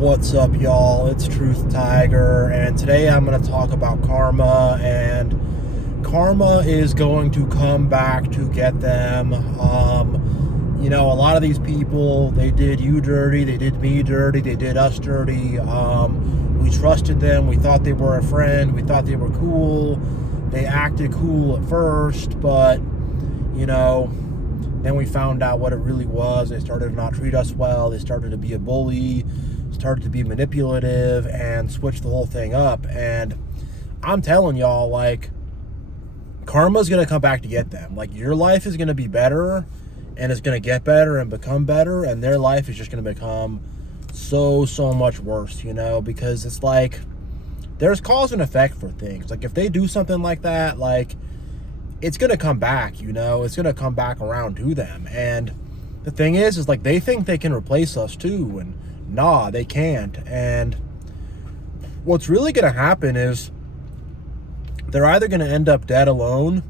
What's up, y'all? It's Truth Tiger, and today I'm going to talk about karma, and karma is going to come back to get them. A lot of these people, they did you dirty, they did me dirty, they did us dirty. We trusted them, we thought they were a friend, we thought they were cool, they acted cool at first, but, then we found out what it really was. They started to not treat us well, they started to be a bully, started to be manipulative, and switch the whole thing up. And I'm telling y'all, karma's gonna come back to get them. Your life is gonna be better, and it's gonna get better and become better, and their life is just gonna become so much worse, because it's there's cause and effect for things. If they do something like that, it's gonna come back, it's gonna come back around to them. And the thing is they think they can replace us too, and nah, they can't. And what's really going to happen is they're either going to end up dead alone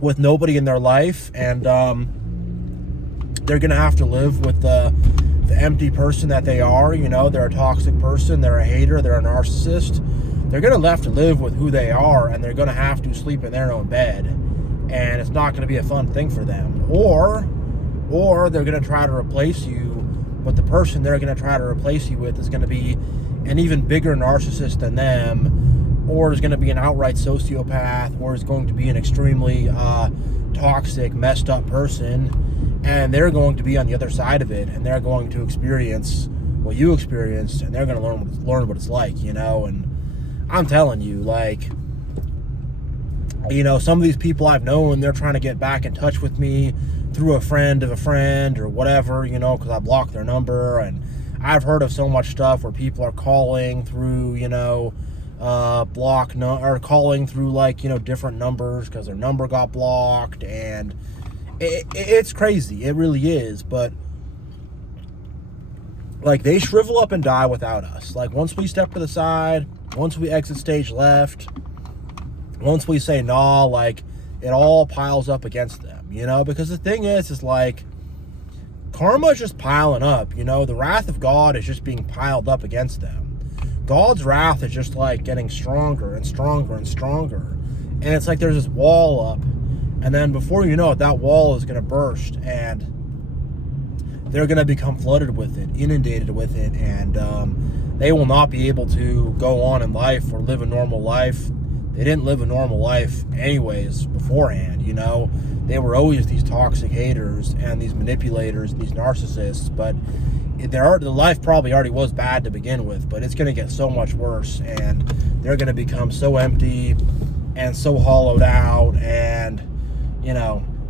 with nobody in their life, and they're going to have to live with the empty person that they are. They're a toxic person, they're a hater, they're a narcissist. They're going to have to live with who they are, and they're going to have to sleep in their own bed, and it's not going to be a fun thing for them. Or they're going to try to replace you, but the person they're going to try to replace you with is going to be an even bigger narcissist than them, or is going to be an outright sociopath, or is going to be an extremely toxic, messed up person, and they're going to be on the other side of it, and they're going to experience what you experienced, and they're going to learn what it's like, and I'm telling you, some of these people I've known, they're trying to get back in touch with me through a friend of a friend or whatever, because I blocked their number. And I've heard of so much stuff where people are calling through, or calling through different numbers because their number got blocked, and it's crazy. It really is. But they shrivel up and die without us. Once we step to the side, once we exit stage left, once we say nah, it all piles up against them, because the thing is karma is just piling up, the wrath of God is just being piled up against them. God's wrath is just getting stronger and stronger and stronger. And it's there's this wall up, and then before you know it, that wall is going to burst, and they're going to become flooded with it, inundated with it, and they will not be able to go on in life or live a normal life. They didn't live a normal life anyways beforehand, They were always these toxic haters and these manipulators and these narcissists, but the life probably already was bad to begin with, but it's going to get so much worse, and they're going to become so empty and so hollowed out, and,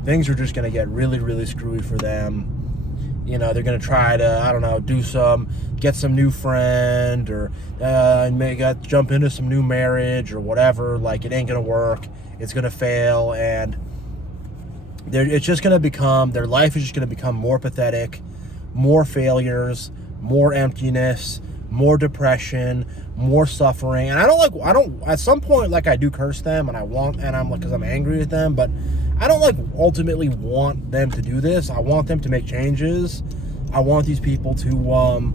things are just going to get really, really screwy for them. They're going to try to, get some new friend, or maybe jump into some new marriage or whatever. It ain't going to work. It's going to fail. And it's just going to become, their life is just going to become more pathetic, more failures, more emptiness, more depression, more suffering. And at some point, I do curse them, because I'm angry with them, but I don't ultimately want them to do this. I want them to make changes. I want these people to,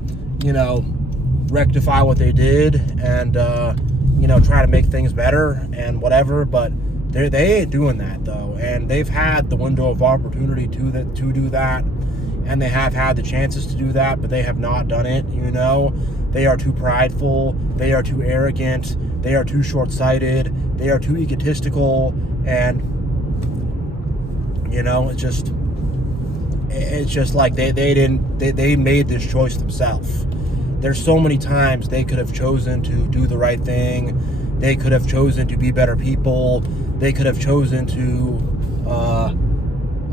rectify what they did, and, try to make things better and whatever. But they ain't doing that, though. And they've had the window of opportunity to do that. And they have had the chances to do that, but they have not done it, They are too prideful. They are too arrogant. They are too short-sighted. They are too egotistical. And it's just they made this choice themselves. There's so many times they could have chosen to do the right thing. They could have chosen to be better people. They could have chosen to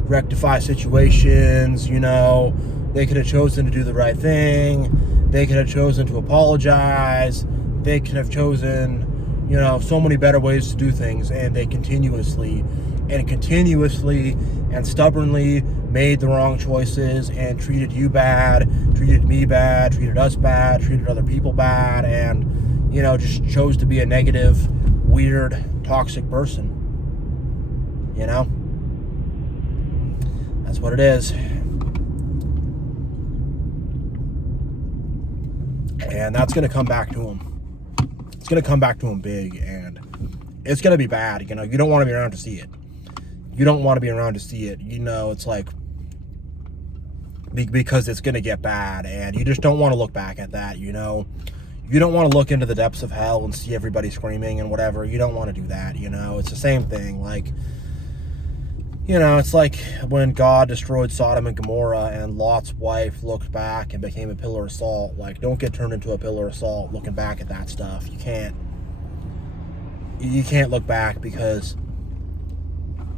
rectify situations. They could have chosen to do the right thing. They could have chosen to apologize. They could have chosen, so many better ways to do things, and they continuously and stubbornly made the wrong choices and treated you bad, treated me bad, treated us bad, treated other people bad, and just chose to be a negative, weird, toxic person. That's what it is. And that's going to come back to them. It's going to come back to them big, and it's going to be bad. You know, you don't want to be around to see it. You don't want to be around to see it. You know, it's like, because it's going to get bad, and you just don't want to look back at that, you know. You don't want to look into the depths of hell and see everybody screaming and whatever. You don't want to do that, you know. It's the same thing. Like, you know, it's like when God destroyed Sodom and Gomorrah and Lot's wife looked back and became a pillar of salt. Like, don't get turned into a pillar of salt looking back at that stuff. You can't look back, because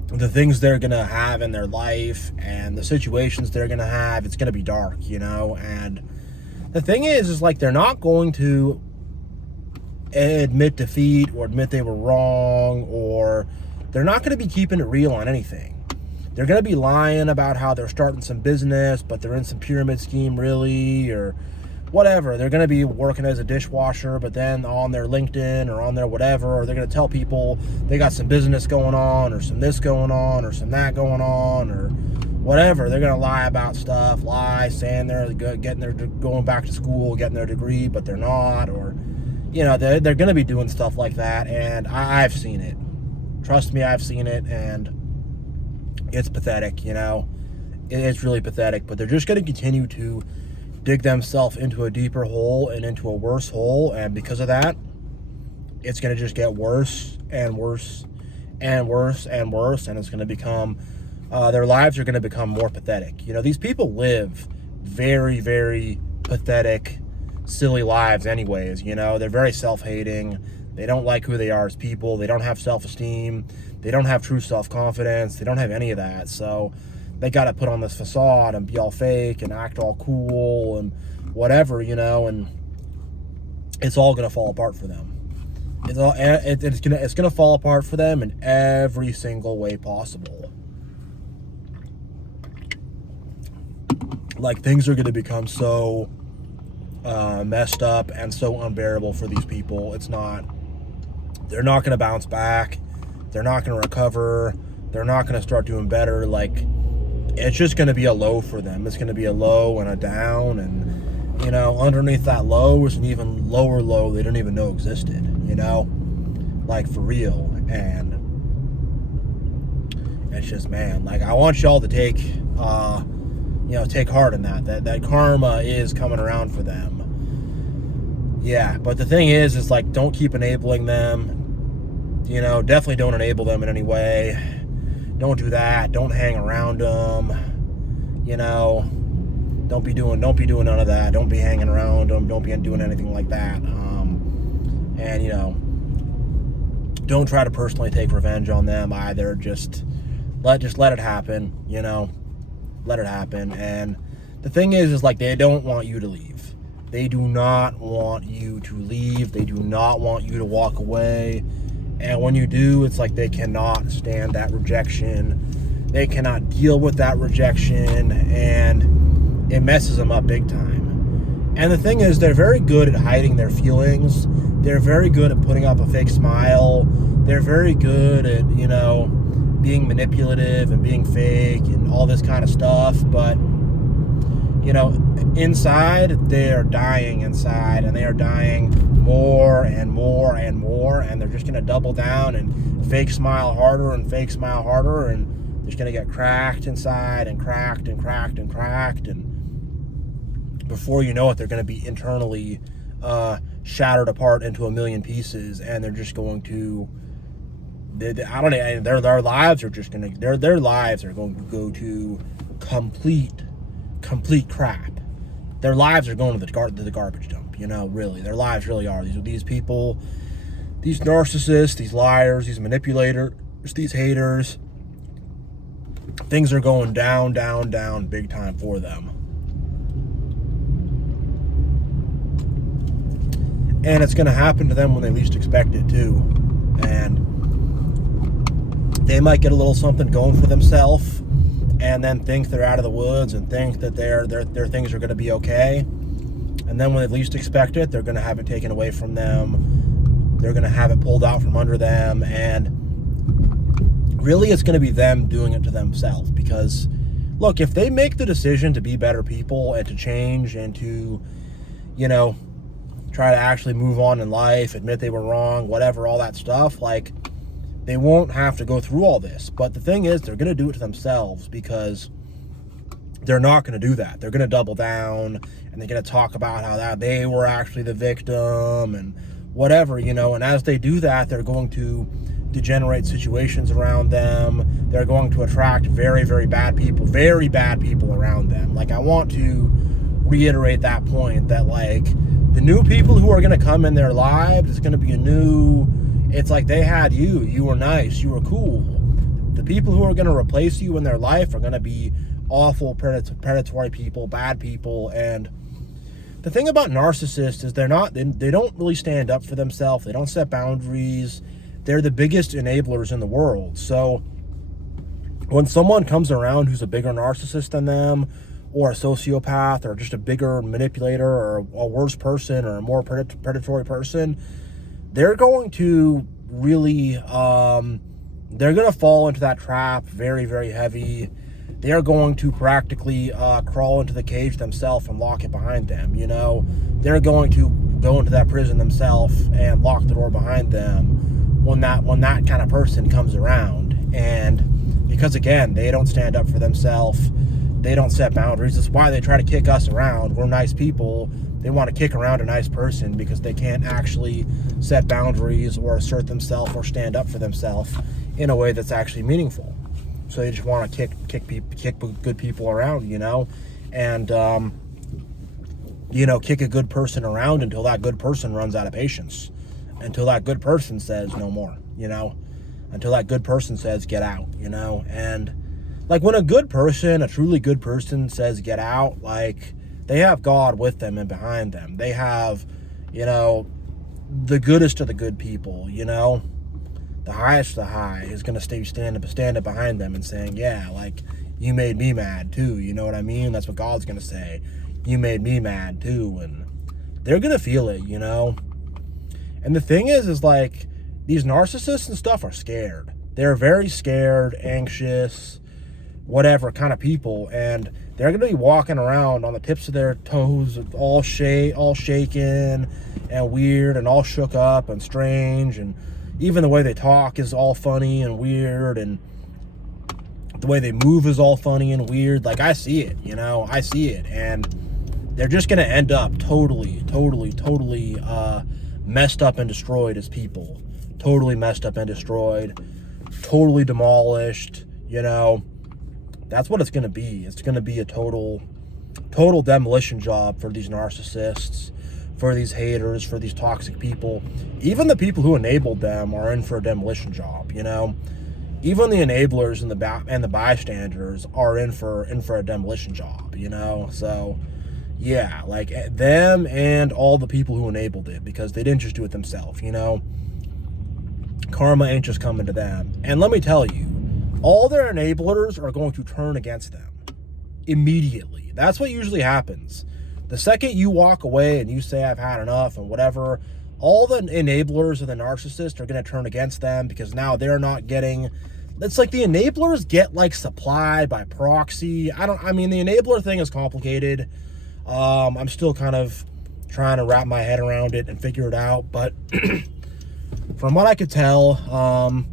the things they're going to have in their life and the situations they're going to have, it's going to be dark, you know. And the thing is like, they're not going to admit defeat or admit they were wrong, or they're not going to be keeping it real on anything. They're going to be lying about how they're starting some business, but they're in some pyramid scheme really, or whatever. They're going to be working as a dishwasher, but then on their LinkedIn or on their whatever, or they're going to tell people they got some business going on, or some this going on, or some that going on, or whatever. They're going to lie about stuff, saying they're going back to school, getting their degree, but they're not, or, you know, they're going to be doing stuff like that, and I've seen it. Trust me, I've seen it, and it's pathetic, you know. It's really pathetic, but they're just going to continue to dig themselves into a deeper hole and into a worse hole, and because of that, it's going to just get worse and worse and worse and worse, and it's going to become, their lives are going to become more pathetic. You know, these people live very, very pathetic, silly lives anyways, you know. They're very self-hating. They don't like who they are as people. They don't have self-esteem. They don't have true self-confidence. They don't have any of that. So they got to put on this facade and be all fake and act all cool and whatever, you know, and it's all going to fall apart for them. It's going to fall apart for them in every single way possible. Like, things are going to become so messed up and so unbearable for these people. They're not going to bounce back. They're not going to recover. They're not going to start doing better. Like, it's just going to be a low for them. It's going to be a low and a down, and, you know, underneath that low is an even lower low they don't even know existed, you know, like, for real. And it's just, man, like, I want y'all to take, take heart in that karma is coming around for them. Yeah, but the thing is like, don't keep enabling them, you know. Definitely don't enable them in any way. Don't do that. Don't hang around them, you know. Don't be doing none of that. Don't be hanging around them. Don't be doing anything like that. And, you know, don't try to personally take revenge on them either. Just let it happen, you know. Let it happen. And the thing is like, they don't want you to leave. They do not want you to leave. They do not want you to walk away. And when you do, it's like they cannot stand that rejection. They cannot deal with that rejection, and it messes them up big time. And the thing is, they're very good at hiding their feelings. They're very good at putting up a fake smile. They're very good at, you know, being manipulative and being fake and all this kind of stuff. But, you know, inside, they are dying inside, and they are dying more and more and more, and they're just going to double down and fake smile harder and fake smile harder, and they're just going to get cracked inside and cracked and cracked and cracked, and before you know it, they're going to be internally shattered apart into a million pieces, and they're just going to, I don't know, their lives are just going to, their lives are going to go to complete crap. Their lives are going to the garbage dump, you know, really. Their lives really are. These people, these narcissists, these liars, these manipulators, these haters, things are going down, down, down big time for them. And it's going to happen to them when they least expect it, too. And they might get a little something going for themselves, and then think they're out of the woods and think that their things are going to be okay. And then when they least expect it, they're going to have it taken away from them. They're going to have it pulled out from under them. And really, it's going to be them doing it to themselves. Because, look, if they make the decision to be better people and to change and to, you know, try to actually move on in life, admit they were wrong, whatever, all that stuff, like, they won't have to go through all this. But the thing is, they're going to do it to themselves, because they're not going to do that. They're going to double down, and they're going to talk about how that they were actually the victim and whatever, you know. And as they do that, they're going to degenerate situations around them. They're going to attract very, very bad people around them. Like, I want to reiterate that point, that like the new people who are going to come in their lives is going to be it's like they had you were nice, you were cool. The people who are going to replace you in their life are going to be awful, predatory people, bad people. And the thing about narcissists is they don't really stand up for themselves. They don't set boundaries. They're the biggest enablers in the world. So when someone comes around who's a bigger narcissist than them, or a sociopath, or just a bigger manipulator, or a worse person, or a more predatory person, they're going to really, they're going to fall into that trap very, very heavy. They are going to practically crawl into the cage themselves and lock it behind them, you know. They're going to go into that prison themselves and lock the door behind them when that kind of person comes around. And because, again, they don't stand up for themselves, they don't set boundaries. That's why they try to kick us around. We're nice people. They want to kick around a nice person because they can't actually set boundaries or assert themselves or stand up for themselves in a way that's actually meaningful. So they just want to kick good people around, you know, and you know, kick a good person around until that good person runs out of patience, until that good person says no more, you know, until that good person says get out, you know. And like, when a truly good person says get out, like, they have God with them and behind them. They have, you know, the goodest of the good people, you know. The highest of the high is going to stand up behind them and saying, yeah, like, you made me mad too, you know what I mean? That's what God's going to say. You made me mad too. And they're going to feel it, you know. And the thing is like, these narcissists and stuff are scared. They're very scared, anxious, whatever kind of people, and they're going to be walking around on the tips of their toes, all shaken and weird and all shook up and strange, and even the way they talk is all funny and weird, and the way they move is all funny and weird. Like, I see it, you know, I see it, and they're just going to end up totally messed up and destroyed as people. Totally messed up and destroyed, totally demolished, you know. That's what it's going to be. It's going to be a total demolition job for these narcissists, for these haters, for these toxic people. Even the people who enabled them are in for a demolition job, you know. Even the enablers and the bystanders are in for a demolition job, you know. So, yeah, like, them and all the people who enabled it, because they didn't just do it themselves, you know. Karma ain't just coming to them. And let me tell you, all their enablers are going to turn against them immediately. That's what usually happens. The second you walk away and you say, I've had enough and whatever, all the enablers of the narcissist are going to turn against them, because now they're not getting... It's like the enablers get, like, supply by proxy. I mean, the enabler thing is complicated. I'm still kind of trying to wrap my head around it and figure it out. But from what I could tell...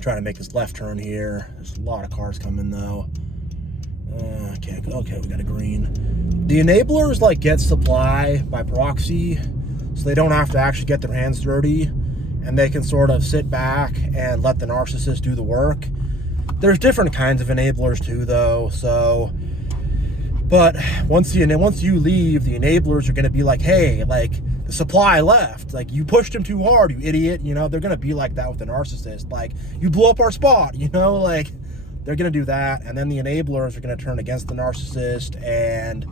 trying to make this left turn here. There's a lot of cars coming though. Okay, we got a green. The enablers, like, get supply by proxy, so they don't have to actually get their hands dirty, and they can sort of sit back and let the narcissist do the work. There's different kinds of enablers too, though. So, but once you leave, the enablers are going to be like, hey, like, the supply left, like, you pushed him too hard, you idiot, you know. They're going to be like that with the narcissist, like, you blew up our spot, you know, like, they're going to do that. And then the enablers are going to turn against the narcissist, and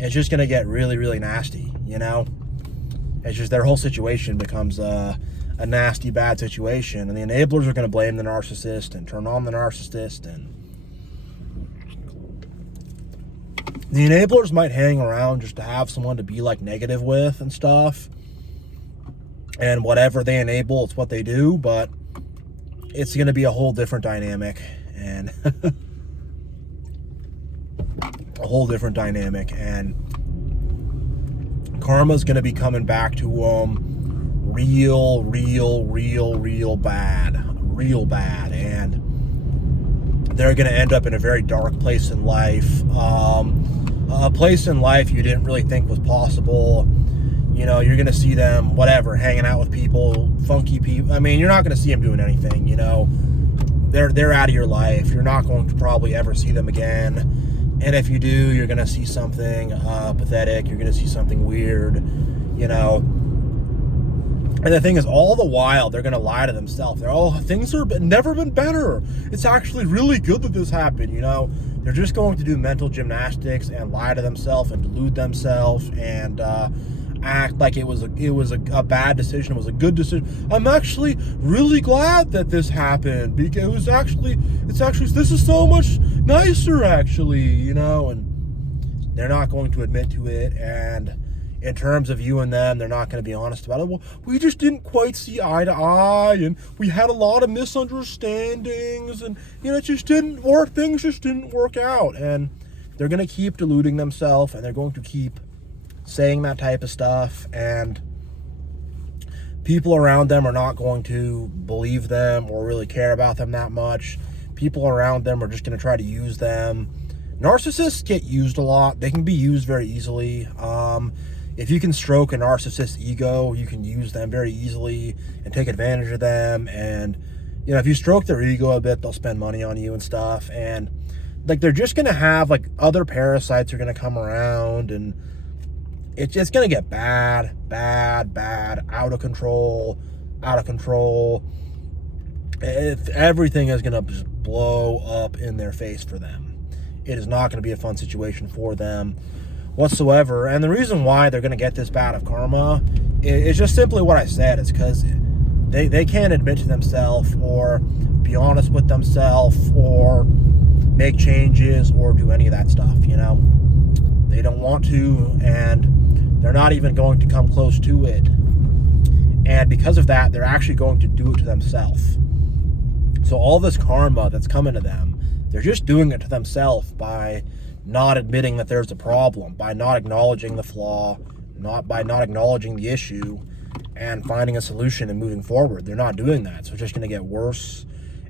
it's just going to get really, really nasty, you know. It's just their whole situation becomes a nasty, bad situation, and the enablers are going to blame the narcissist and turn on the narcissist. And the enablers might hang around just to have someone to be, like, negative with and stuff. And whatever they enable, it's what they do. But it's going to be a whole different dynamic. And a whole different dynamic. And karma's going to be coming back to them real bad, and they're going to end up in a very dark place in life, a place in life you didn't really think was possible. You know, you're going to see them, whatever, hanging out with people, funky people. I mean, you're not going to see them doing anything, you know. They're out of your life. You're not going to probably ever see them again. And if you do, you're going to see something pathetic. You're going to see something weird, you know. And the thing is, all the while, they're going to lie to themselves. They're, oh, things have never been better. It's actually really good that this happened, you know. They're just going to do mental gymnastics and lie to themselves and delude themselves and act like it was a bad decision. It was a good decision. I'm actually really glad that this happened because this is so much nicer, actually, you know. And they're not going to admit to it. And in terms of you and them, they're not going to be honest about it. Well, we just didn't quite see eye to eye, and we had a lot of misunderstandings, and, you know, it just didn't work. Things just didn't work out. And they're going to keep deluding themselves, and they're going to keep saying that type of stuff, and people around them are not going to believe them or really care about them that much. People around them are just going to try to use them. Narcissists get used a lot. They can be used very easily. If you can stroke a narcissist's ego, you can use them very easily and take advantage of them. And, you know, if you stroke their ego a bit, they'll spend money on you and stuff. And, like, they're just going to have, like, other parasites are going to come around, and it's just going to get bad, out of control. Everything is going to just blow up in their face for them. It is not going to be a fun situation for them whatsoever. And the reason why they're going to get this bad of karma is just simply what I said. It's because they can't admit to themselves or be honest with themselves or make changes or do any of that stuff, you know. They don't want to, and they're not even going to come close to it. And because of that, they're actually going to do it to themselves. So all this karma that's coming to them, they're just doing it to themselves by not admitting that there's a problem, by not acknowledging the flaw, by not acknowledging the issue, and finding a solution and moving forward. They're not doing that. So it's just going to get worse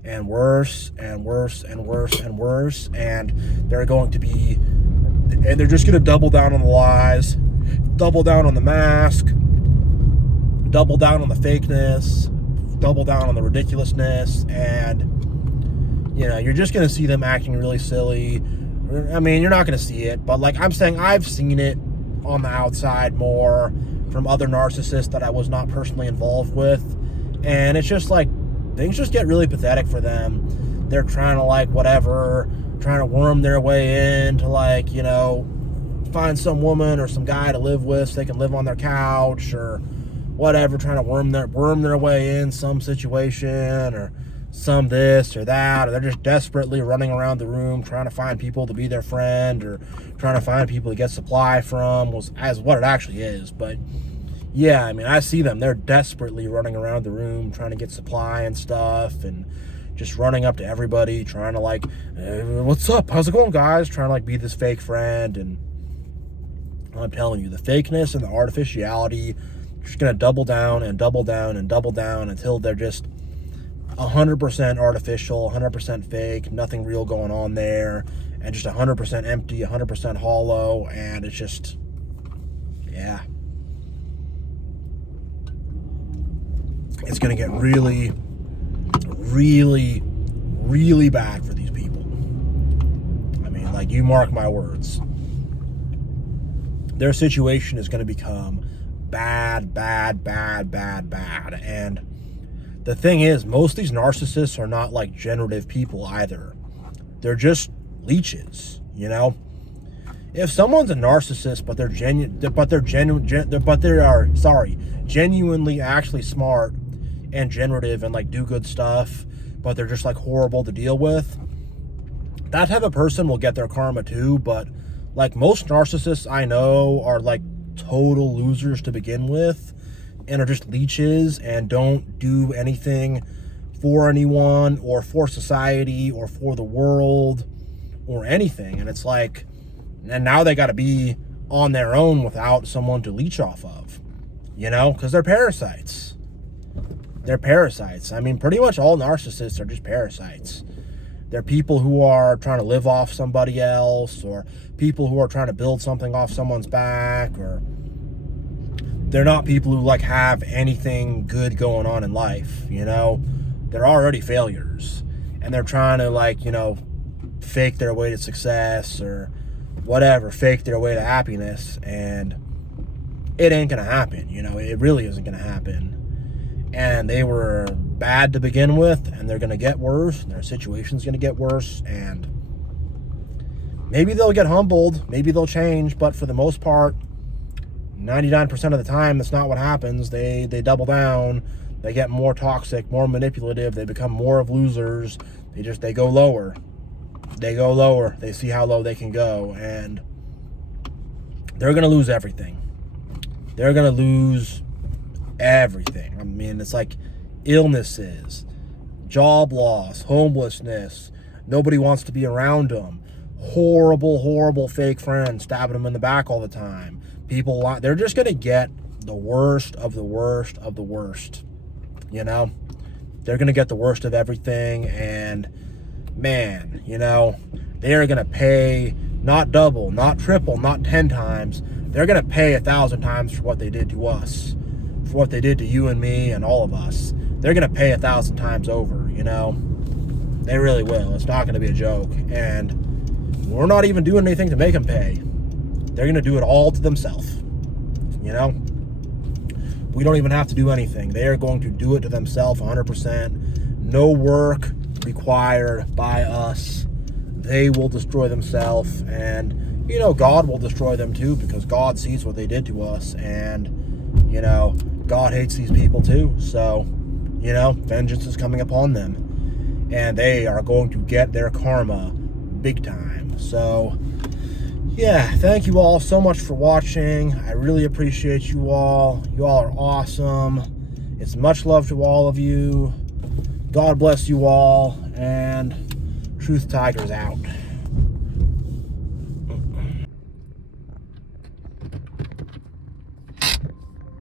and worse and worse and worse and worse. And they're just going to double down on the lies, double down on the mask, double down on the fakeness, double down on the ridiculousness. And, you know, you're just going to see them acting really silly. I mean, you're not going to see it, but, like I'm saying, I've seen it on the outside more from other narcissists that I was not personally involved with. And it's just like, things just get really pathetic for them. They're trying to, like, whatever, trying to worm their way in to, like, you know, find some woman or some guy to live with so they can live on their couch or whatever, trying to worm their way in some situation or some this or that, or they're just desperately running around the room trying to find people to be their friend or trying to find people to get supply from, as what it actually is. But yeah, I mean, I see them. They're desperately running around the room trying to get supply and stuff, and just running up to everybody trying to, like, what's up, how's it going, guys, trying to, like, be this fake friend. And I'm telling you, the fakeness and the artificiality just gonna double down and double down and double down until they're just 100% artificial, 100% fake, nothing real going on there, and just 100% empty, 100% hollow. And it's just, yeah, it's gonna get really bad for these people. I mean, like, you mark my words, their situation is gonna become bad. And the thing is, most of these narcissists are not, like, generative people either. They're just leeches, you know. If someone's a narcissist, but genuinely actually smart and generative and, like, do good stuff, but they're just, like, horrible to deal with, that type of person will get their karma too. But, like, most narcissists I know are, like, total losers to begin with, and are just leeches and don't do anything for anyone or for society or for the world or anything. And it's like, and now they got to be on their own without someone to leech off of, you know, because they're parasites. They're parasites. I mean, pretty much all narcissists are just parasites. They're people who are trying to live off somebody else, or people who are trying to build something off someone's back, or they're not people who like have anything good going on in life, you know. They're already failures, and they're trying to, like, you know, fake their way to success or whatever, fake their way to happiness, and it ain't gonna happen, you know. It really isn't gonna happen. And they were bad to begin with, and they're gonna get worse, and their situation's gonna get worse, and maybe they'll get humbled, maybe they'll change, but for the most part, 99% of the time, that's not what happens. They double down, they get more toxic, more manipulative, they become more of losers, they go lower. They go lower, they see how low they can go, and they're gonna lose everything. They're gonna lose everything. I mean, it's like illnesses, job loss, homelessness, nobody wants to be around them, horrible fake friends stabbing them in the back all the time, people, they're just gonna get the worst of the worst of the worst, you know. They're gonna get the worst of everything, and man, you know, they are gonna pay not double, not triple, not 10 times. They're gonna pay 1,000 times for what they did to us, for what they did to you and me and all of us. They're gonna pay 1,000 times over, you know. They really will. It's not gonna be a joke, and we're not even doing anything to make them pay. They're gonna do it all to themselves, you know. We don't even have to do anything. They are going to do it to themselves 100%. No work required by us. They will destroy themselves, and, you know, God will destroy them too, because God sees what they did to us, and, you know, God hates these people too. So, you know, vengeance is coming upon them, and they are going to get their karma big time. So, yeah, thank you all so much for watching. I really appreciate you all. You all are awesome. It's much love to all of you. God bless you all, and Truth Tiger's out.